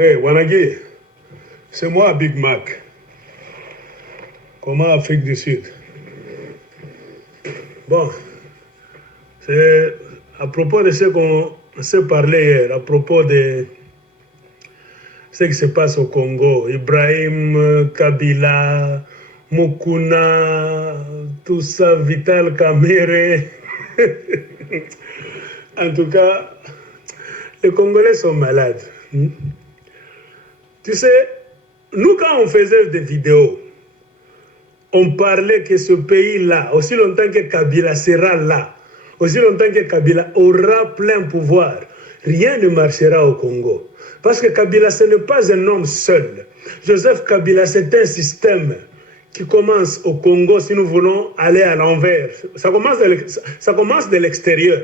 Hey, Wanagi, c'est moi Big Mac. Comment Afrique du Sud? Bon, c'est à propos de ce qu'on s'est parlé hier, à propos de ce qui se passe au Congo. Ibrahim, Kabila, Mukuna, tout ça, Vital Kamere. En tout cas, les Congolais sont malades. Tu sais, nous quand on faisait des vidéos, on parlait que ce pays-là, aussi longtemps que Kabila sera là, aussi longtemps que Kabila aura plein pouvoir, rien ne marchera au Congo. Parce que Kabila, ce n'est pas un homme seul. Joseph Kabila, c'est un système qui commence au Congo si nous voulons aller à l'envers. Ça commence de l'extérieur.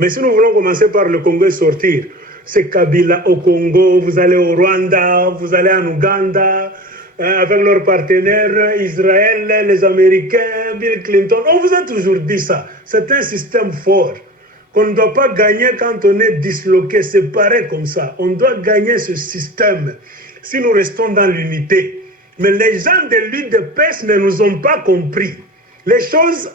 Mais si nous voulons commencer par le Congo et sortir, c'est Kabila au Congo, vous allez au Rwanda, vous allez en Ouganda, avec leurs partenaires, Israël, les Américains, Bill Clinton. On vous a toujours dit ça. C'est un système fort qu'on ne doit pas gagner quand on est disloqué, séparé comme ça. On doit gagner ce système si nous restons dans l'unité. Mais les gens de l'UDPS ne nous ont pas compris. Les choses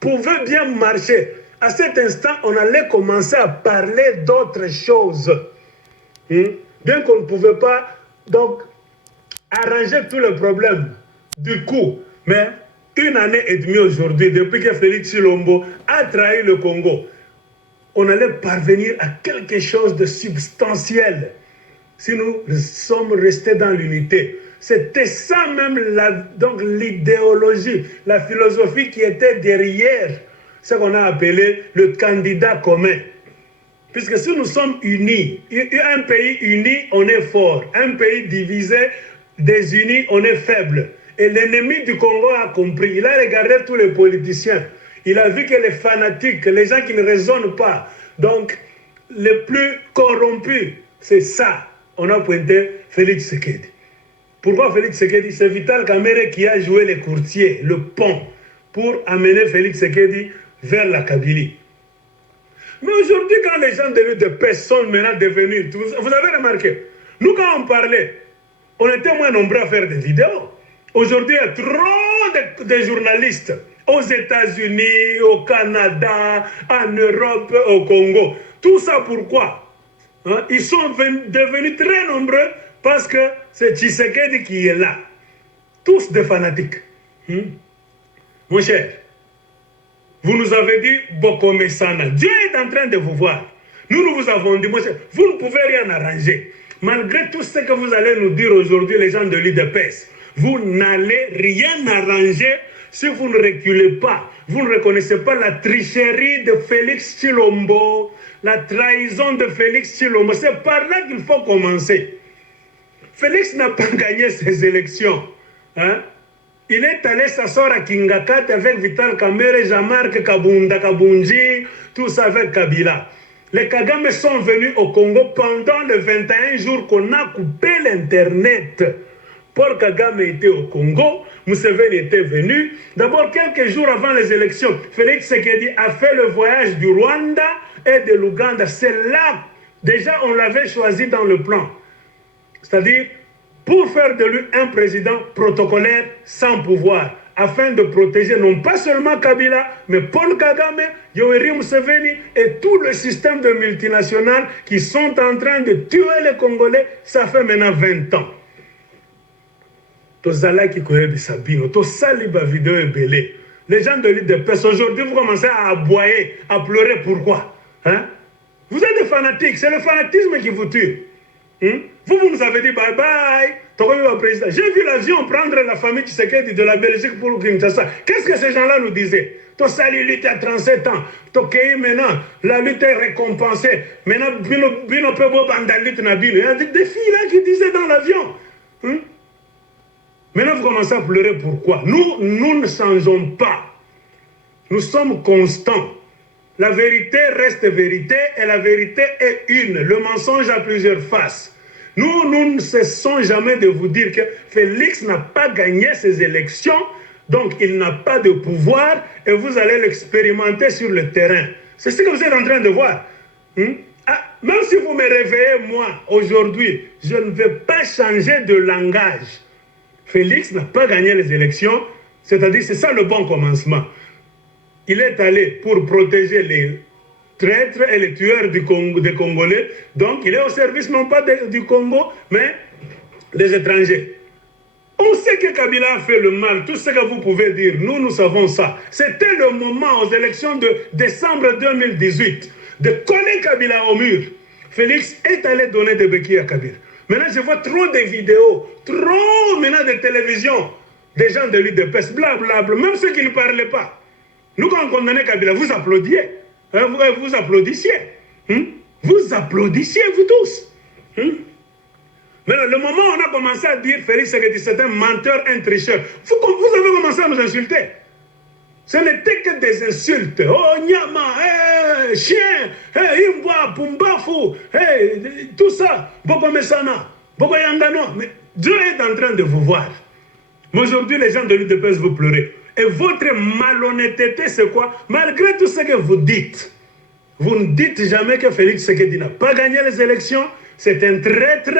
pouvaient bien marcher. À cet instant, on allait commencer à parler d'autres choses. Bien qu'on ne pouvait pas donc arranger tous les problèmes du coup. Mais une année et demie aujourd'hui, depuis que Félix Tshilombo a trahi le Congo, on allait parvenir à quelque chose de substantiel si nous sommes restés dans l'unité. C'était ça même donc l'idéologie, la philosophie qui était derrière ce qu'on a appelé le candidat commun. Puisque si nous sommes unis, un pays uni, on est fort. Un pays divisé, désuni, on est faible. Et l'ennemi du Congo a compris. Il a regardé tous les politiciens. Il a vu que les fanatiques, les gens qui ne raisonnent pas, donc les plus corrompus, c'est ça. On a pointé Félix Tshisekedi. Pourquoi Félix Tshisekedi? C'est Vital Kamere qui a joué les courtiers, le pont, pour amener Félix Tshisekedi vers la Kabylie. Mais aujourd'hui, quand les gens de l'UDPS sont maintenant devenus, vous avez remarqué, nous quand on parlait, on était moins nombreux à faire des vidéos. Aujourd'hui, il y a trop de journalistes aux États-Unis, au Canada, en Europe, au Congo. Tout ça pourquoi? Ils sont devenus très nombreux parce que c'est Tshisekedi qui est là. Tous des fanatiques. Mon cher, vous nous avez dit Bokome Sana. Dieu est en train de vous voir. Nous vous avons dit, mon cher, vous ne pouvez rien arranger. Malgré tout ce que vous allez nous dire aujourd'hui, les gens de l'UDPS, vous n'allez rien arranger si vous ne reculez pas. Vous ne reconnaissez pas la tricherie de Félix Tshilombo, la trahison de Félix Tshilombo. C'est par là qu'il faut commencer. Félix n'a pas gagné ses élections. Il est allé s'asseoir à Kingakat avec Vital Kamere, Jean-Marc Kabunji, tout ça avec Kabila. Les Kagame sont venus au Congo pendant les 21 jours qu'on a coupé l'Internet. Paul Kagame était au Congo, Museveni était venu. D'abord, quelques jours avant les élections, Félix Tshisekedi a fait le voyage du Rwanda et de l'Ouganda. C'est là, déjà on l'avait choisi dans le plan. C'est-à-dire, pour faire de lui un président protocolaire sans pouvoir, afin de protéger non pas seulement Kabila, mais Paul Kagame, Yoweri Museveni et tout le système de multinationales qui sont en train de tuer les Congolais, ça fait maintenant 20 ans. Les gens de l'UDPS, aujourd'hui, vous commencez à aboyer, à pleurer. Pourquoi? Vous êtes des fanatiques, c'est le fanatisme qui vous tue. Vous nous avez dit bye bye. J'ai vu l'avion prendre la famille Tshisekedi de la Belgique pour Kinshasa. Qu'est-ce que ces gens-là nous disaient? Ton salut lutte à 37 ans. Ton pays maintenant, la lutte est récompensée. Maintenant, Bino Pebo Banda lutte na Bino. Il y a des filles là qui disaient dans l'avion. Maintenant, vous commencez à pleurer. Pourquoi? Nous ne changeons pas. Nous sommes constants. La vérité reste vérité et la vérité est une. Le mensonge a plusieurs faces. Nous ne cessons jamais de vous dire que Félix n'a pas gagné ses élections, donc il n'a pas de pouvoir et vous allez l'expérimenter sur le terrain. C'est ce que vous êtes en train de voir. même si vous me réveillez, moi, aujourd'hui, je ne vais pas changer de langage. Félix n'a pas gagné les élections, c'est-à-dire c'est ça le bon commencement. Il est allé pour protéger les traîtres et les tueurs des Congolais, donc il est au service non pas du Congo, mais des étrangers. On sait que Kabila a fait le mal, tout ce que vous pouvez dire, nous savons ça. C'était le moment aux élections de décembre 2018 de coller Kabila au mur. Félix est allé donner des béquilles à Kabila. Maintenant, je vois trop de vidéos, trop maintenant de télévision, des gens de l'UDPS, blablabla, même ceux qui ne parlaient pas. Nous, quand on condamnait Kabila, vous applaudiez. Hein, vous applaudissiez. Vous applaudissiez, vous tous. Mais le moment où on a commencé à dire Félix Tshisekedi, c'est un menteur, un tricheur, vous avez commencé à nous insulter. Ce n'était que des insultes. Oh, Nyama, chien, Imboa, Pumbafu, tout ça, Boko Mesana, Boko Yangano. Mais Dieu est en train de vous voir. Mais aujourd'hui, les gens de l'UDPS vous pleurez. Et votre malhonnêteté, c'est quoi? Malgré tout ce que vous dites, vous ne dites jamais que Félix Tshisekedi n'a pas gagné les élections, c'est un traître.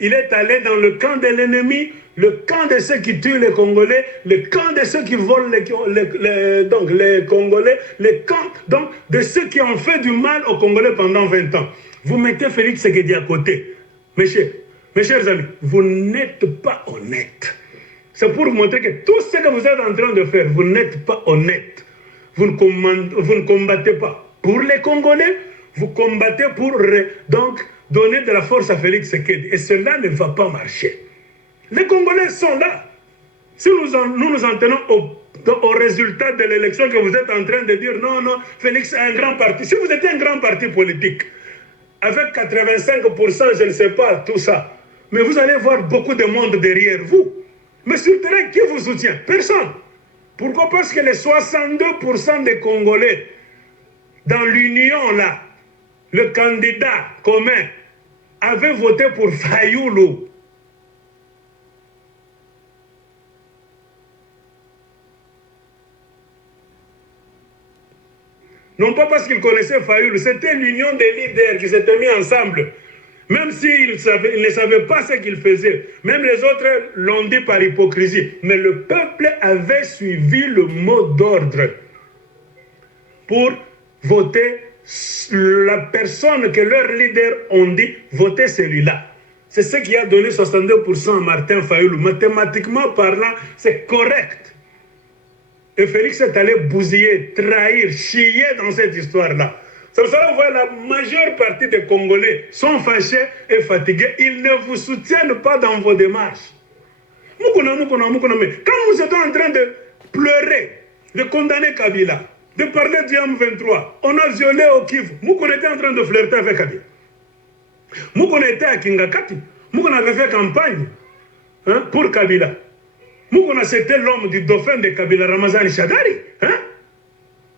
Il est allé dans le camp de l'ennemi, le camp de ceux qui tuent les Congolais, le camp de ceux qui volent les Congolais, le camp donc, de ceux qui ont fait du mal aux Congolais pendant 20 ans. Vous mettez Félix Tshisekedi à côté. Mes chers amis, vous n'êtes pas honnête. C'est pour vous montrer que tout ce que vous êtes en train de faire, vous n'êtes pas honnête. Vous ne combattez pas pour les Congolais, vous combattez pour donc donner de la force à Félix Tshisekedi. Et cela ne va pas marcher. Les Congolais sont là. Si nous nous en tenons au résultat de l'élection que vous êtes en train de dire non, Félix a un grand parti. Si vous étiez un grand parti politique, avec 85%, je ne sais pas, tout ça, mais vous allez voir beaucoup de monde derrière vous. Mais sur le terrain, qui vous soutient? Personne. Pourquoi? Parce que les 62% des Congolais, dans l'union là, le candidat commun, avait voté pour Fayoulou. Non pas parce qu'ils connaissaient Fayoulou, c'était l'union des leaders qui s'étaient mis ensemble. Même s'ils ne savaient pas ce qu'ils faisaient. Même les autres l'ont dit par hypocrisie. Mais le peuple avait suivi le mot d'ordre pour voter la personne que leurs leaders ont dit, voter celui-là. C'est ce qui a donné 62% à Martin Fayoulou. Mathématiquement parlant, c'est correct. Et Félix est allé bousiller, trahir, chier dans cette histoire-là. C'est pour ça que vous voyez, la majeure partie des Congolais sont fâchés et fatigués. Ils ne vous soutiennent pas dans vos démarches. Mais quand vous êtes en train de pleurer, de condamner Kabila, de parler du M23, on a violé au Kivu. Nous était en train de flirter avec Kabila. Nous était à Kingakati. Nous avait fait campagne pour Kabila. Nous c'était l'homme du dauphin de Kabila, Ramazani Chadari.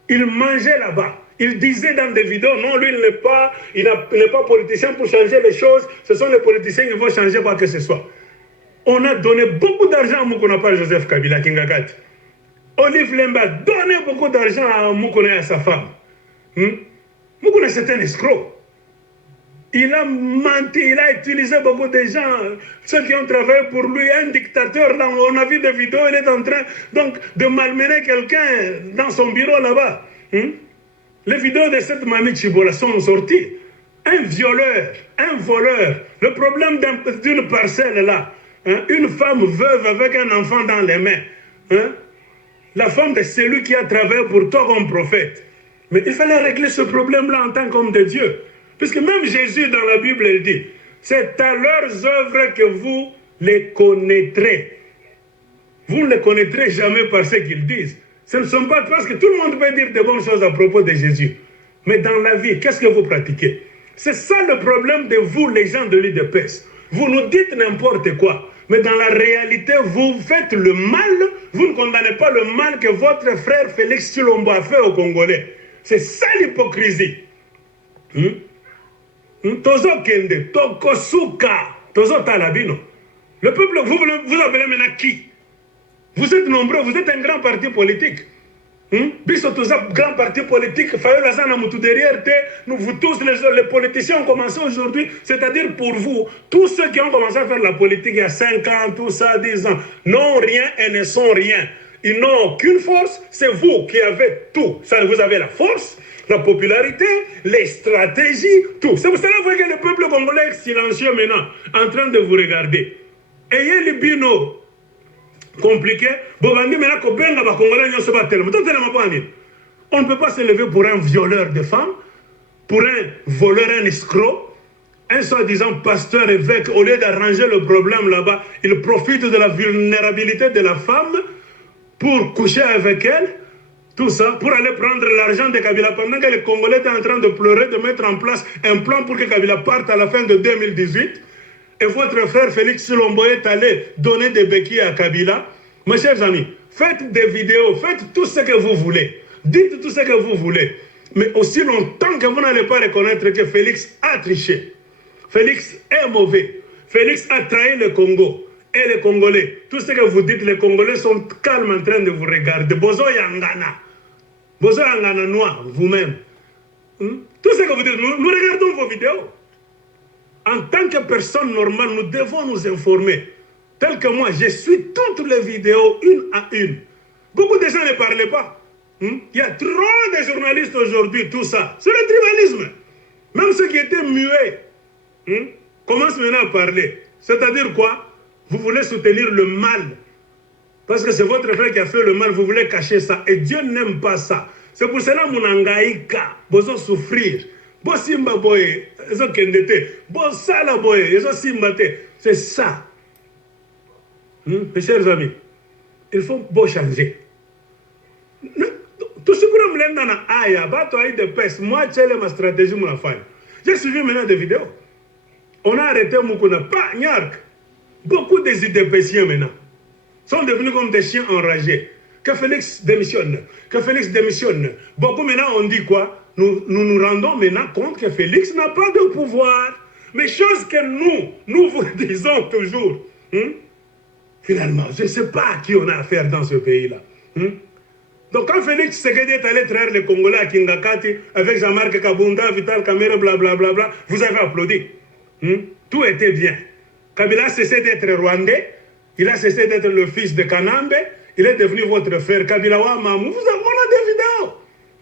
Il mangeait là-bas. Il disait dans des vidéos, non, lui, il n'est pas politicien pour changer les choses. Ce sont les politiciens qui vont changer quoi que ce soit. On a donné beaucoup d'argent à Moukonapa Joseph Kabila, Kingakati. Olive Lemba a donné beaucoup d'argent à Moukoune et à sa femme. Moukoune, c'est un escroc. Il a menti, il a utilisé beaucoup de gens, ceux qui ont travaillé pour lui, un dictateur. Là, on a vu des vidéos, il est en train donc, de malmener quelqu'un dans son bureau là-bas. Les vidéos de cette mamie Chibola sont sorties. Un violeur, un voleur. Le problème d'une parcelle là, une femme veuve avec un enfant dans les mains. La femme de celui qui a travaillé pour toi comme prophète. Mais il fallait régler ce problème-là en tant qu'homme de Dieu. Puisque même Jésus dans la Bible, il dit, c'est à leurs œuvres que vous les connaîtrez. Vous ne les connaîtrez jamais par ce qu'ils disent. Ce ne sont pas parce que tout le monde peut dire de bonnes choses à propos de Jésus. Mais dans la vie, qu'est-ce que vous pratiquez? C'est ça le problème de vous, les gens de l'UDPS. Vous nous dites n'importe quoi. Mais dans la réalité, vous faites le mal. Vous ne condamnez pas le mal que votre frère Félix Tshilombo a fait aux Congolais. C'est ça l'hypocrisie. Tozo Kende, Tokosuka, Tozo Talabino. Le peuple, vous appelez maintenant qui? Vous êtes nombreux, vous êtes un grand parti politique. Biso tous grand parti politique, derrière, nous vous tous les politiciens ont commencé aujourd'hui, c'est-à-dire pour vous, tous ceux qui ont commencé à faire la politique il y a 5 ans, tout ça, 10 ans, n'ont rien et ne sont rien. Ils n'ont aucune force, c'est vous qui avez tout. Ça, vous avez la force, la popularité, les stratégies, tout. C'est pour cela que le peuple congolais est silencieux maintenant, en train de vous regarder. Ayez les binos compliqué. On ne peut pas se lever pour un violeur de femmes, pour un voleur, un escroc, un soi-disant pasteur évêque. Au lieu d'arranger le problème là-bas, il profite de la vulnérabilité de la femme pour coucher avec elle, tout ça, pour aller prendre l'argent de Kabila pendant que les Congolais étaient en train de pleurer, de mettre en place un plan pour que Kabila parte à la fin de 2018. Et votre frère Félix Tshilombo est allé donner des béquilles à Kabila. Mes chers amis, faites des vidéos, faites tout ce que vous voulez. Dites tout ce que vous voulez. Mais aussi longtemps que vous n'allez pas reconnaître que Félix a triché. Félix est mauvais. Félix a trahi le Congo et les Congolais. Tout ce que vous dites, les Congolais sont calmes en train de vous regarder. Bozo Yangana. Bozo Yangana noir, vous-même. Tout ce que vous dites, nous regardons vos vidéos. En tant que personne normale, nous devons nous informer. Tel que moi, je suis toutes les vidéos, une à une. Beaucoup de gens ne parlaient pas. Il y a trop de journalistes aujourd'hui, tout ça. C'est le tribalisme. Même ceux qui étaient muets commencent maintenant à parler. C'est-à-dire quoi? Vous voulez soutenir le mal. Parce que c'est votre frère qui a fait le mal, vous voulez cacher ça. Et Dieu n'aime pas ça. C'est pour cela que Munangaïka, besoin souffrir. Bo simba boye, eso kendete. Bo sala boye, eso simbate. C'est ça. Mes chers amis, il faut beau changer. Tout ce que nous avons dans Aya, bateau de peste, moi, c'est ma stratégie, mon affaire. J'ai suivi maintenant des vidéos. On a arrêté Moukouna, pas Nyark. Beaucoup des idées maintenant sont devenus comme des chiens enragés. Que Félix démissionne, que Félix démissionne. Beaucoup maintenant on dit quoi? Nous rendons maintenant compte que Félix n'a pas de pouvoir. Mais chose que nous vous disons toujours. Finalement, je ne sais pas à qui on a affaire dans ce pays-là. Donc quand Félix Tshisekedi est allé traire les Congolais à Kingakati avec Jean-Marc Kabunda, Vital Kamerhe, blablabla, vous avez applaudi. Tout était bien. Kabila a cessé d'être rwandais, il a cessé d'être le fils de Kanambe, il est devenu votre frère. Kabila Wamamou, on a des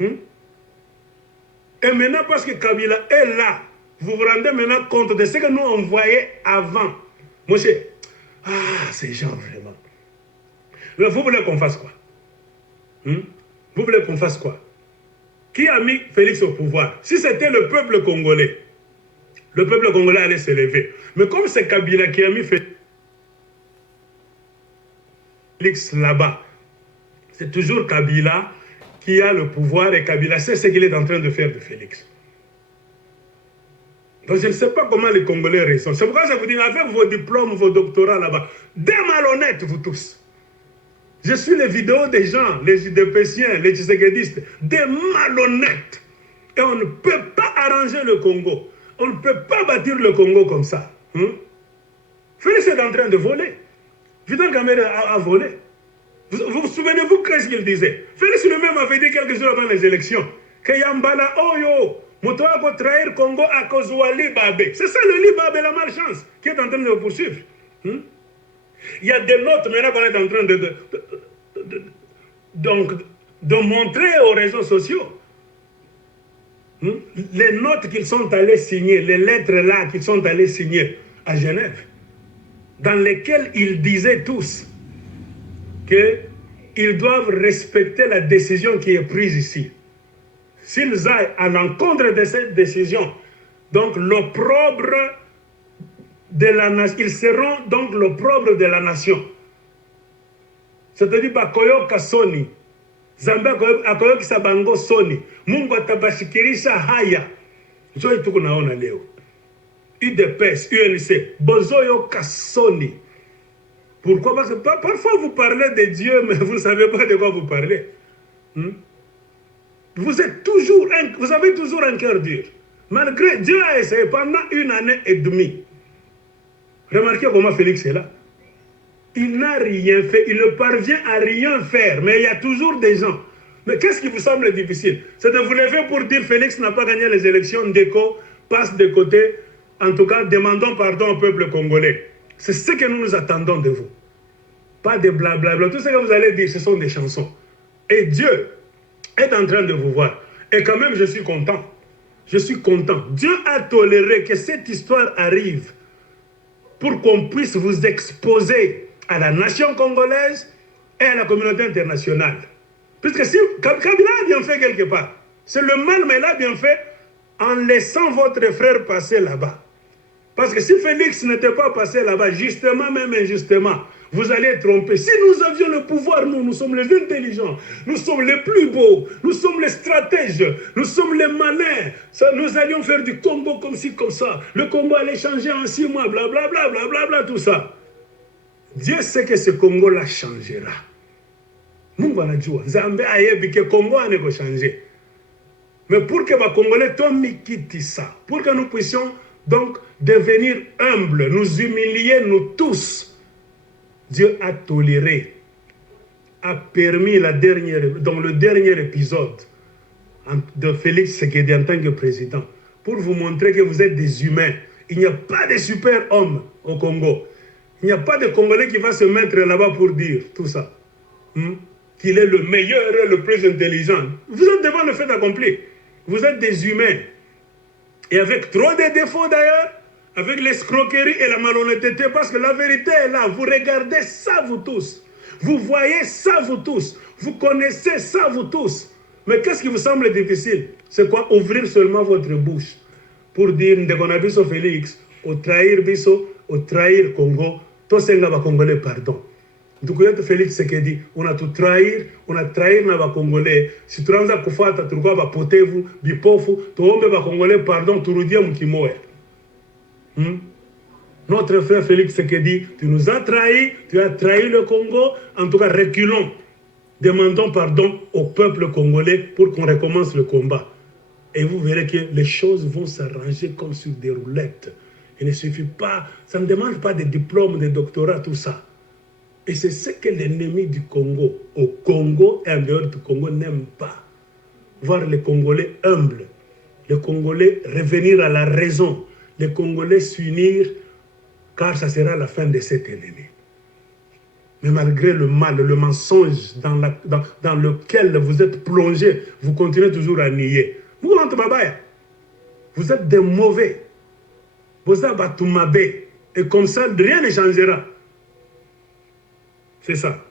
vidéos. Et maintenant, parce que Kabila est là, vous vous rendez maintenant compte de ce que nous on voyait avant. Monsieur, ces gens vraiment. Mais vous voulez qu'on fasse quoi? Vous voulez qu'on fasse quoi? Qui a mis Félix au pouvoir? Si c'était le peuple congolais allait se lever. Mais comme c'est Kabila qui a mis Félix là-bas, c'est toujours Kabila qui a le pouvoir et Kabila sait ce qu'il est en train de faire de Félix. Donc je ne sais pas comment les Congolais résonnent. C'est pourquoi je vous dis, avec vos diplômes, vos doctorats là-bas, des malhonnêtes vous tous. Je suis les vidéos des gens, les UDPCiens, les Tshisekidistes, des malhonnêtes. Et on ne peut pas arranger le Congo. On ne peut pas bâtir le Congo comme ça. Félix est en train de voler. Vital Kamerhe a volé. Vous vous souvenez-vous qu'est-ce qu'il disait? Félix lui-même avait dit quelques jours avant les élections que Yambala Oyo, Motoa va trahir Congo à cause de Libabé. C'est ça le Libabé, la malchance, qui est en train de le poursuivre. Il y a des notes maintenant qu'on est en train de montrer aux réseaux sociaux. Les notes qu'ils sont allés signer, les lettres là qu'ils sont allés signer à Genève, dans lesquelles ils disaient tous qu'ils doivent respecter la décision qui est prise ici. S'ils aillent à l'encontre de cette décision, donc l'opprobre de la nation, ils seront donc l'opprobre de la nation. C'est-à-dire, Bakoyoka Soni, Zambia Akoyoka Bango Soni, Mungu atabashikirisha haya. Njo tukunaona leo. UDPS, UNC, Bozoyo Kasoni. Pourquoi? Parce que parfois vous parlez de Dieu, mais vous ne savez pas de quoi vous parlez. Vous avez toujours un cœur dur. Malgré Dieu a essayé pendant 1 année et demie. Remarquez comment Félix est là. Il n'a rien fait, il ne parvient à rien faire, mais il y a toujours des gens. Mais qu'est-ce qui vous semble difficile? C'est de vous lever pour dire Félix n'a pas gagné les élections, Déco passe de côté. En tout cas, demandons pardon au peuple congolais. C'est ce que nous nous attendons de vous. Pas de blablabla. Tout ce que vous allez dire, ce sont des chansons. Et Dieu est en train de vous voir. Et quand même, je suis content. Je suis content. Dieu a toléré que cette histoire arrive pour qu'on puisse vous exposer à la nation congolaise et à la communauté internationale. Puisque si Kabila a bien fait quelque part, c'est le mal, mais il a bien fait en laissant votre frère passer là-bas. Parce que si Félix n'était pas passé là-bas, justement, même injustement, vous allez être trompé. Si nous avions le pouvoir, nous sommes les intelligents, nous sommes les plus beaux, nous sommes les stratèges, nous sommes les malins. Nous allions faire du Congo comme ci, comme ça. Le Congo allait changer en 6 mois, blablabla, blablabla, tout ça. Dieu sait que ce Congo-là changera. Mungu anajua. Nzambe ayebi que Congo ane ko changer. Mais pour que les Congolais tomikiti ça, pour que nous puissions donc devenir humbles, nous humilier, nous tous, Dieu a toléré, a permis dans le dernier épisode de Félix Tshisekedi en tant que président, pour vous montrer que vous êtes des humains. Il n'y a pas de super-hommes au Congo. Il n'y a pas de Congolais qui va se mettre là-bas pour dire tout ça. Qu'il est le meilleur et le plus intelligent. Vous êtes devant le fait accompli. Vous êtes des humains. Et avec trop de défauts d'ailleurs, avec l'escroquerie et la malhonnêteté, parce que la vérité est là. Vous regardez ça, vous tous. Vous voyez ça, vous tous. Vous connaissez ça, vous tous. Mais qu'est-ce qui vous semble difficile? C'est quoi? Ouvrir seulement votre bouche pour dire Ndegonabiso Félix, au trahir Biso, au trahir Congo, tout ce va Congolais, pardon. Donc, Félix Tshisekedi, on a tout trahir, on a trahi les Congolais. Si tu as kufata, tu vas potevu, bipofu, tu vas Congolais, pardon, tu reviens Mukimoe. Notre frère Félix Tshisekedi, tu nous as trahis, tu as trahi le Congo. En tout cas, reculons. Demandons pardon au peuple congolais pour qu'on recommence le combat. Et vous verrez que les choses vont s'arranger comme sur des roulettes. Il ne suffit pas, ça ne demande pas de diplôme, de doctorat, tout ça. Et c'est ce que l'ennemi du Congo, au Congo et en dehors du Congo, n'aime pas. Voir les Congolais humbles, les Congolais revenir à la raison, les Congolais s'unir, car ça sera la fin de cet ennemi. Mais malgré le mal, le mensonge dans lequel vous êtes plongé, vous continuez toujours à nier. Vous êtes des mauvais. Vous êtes batumabé. Et comme ça, rien ne changera. C'est ça.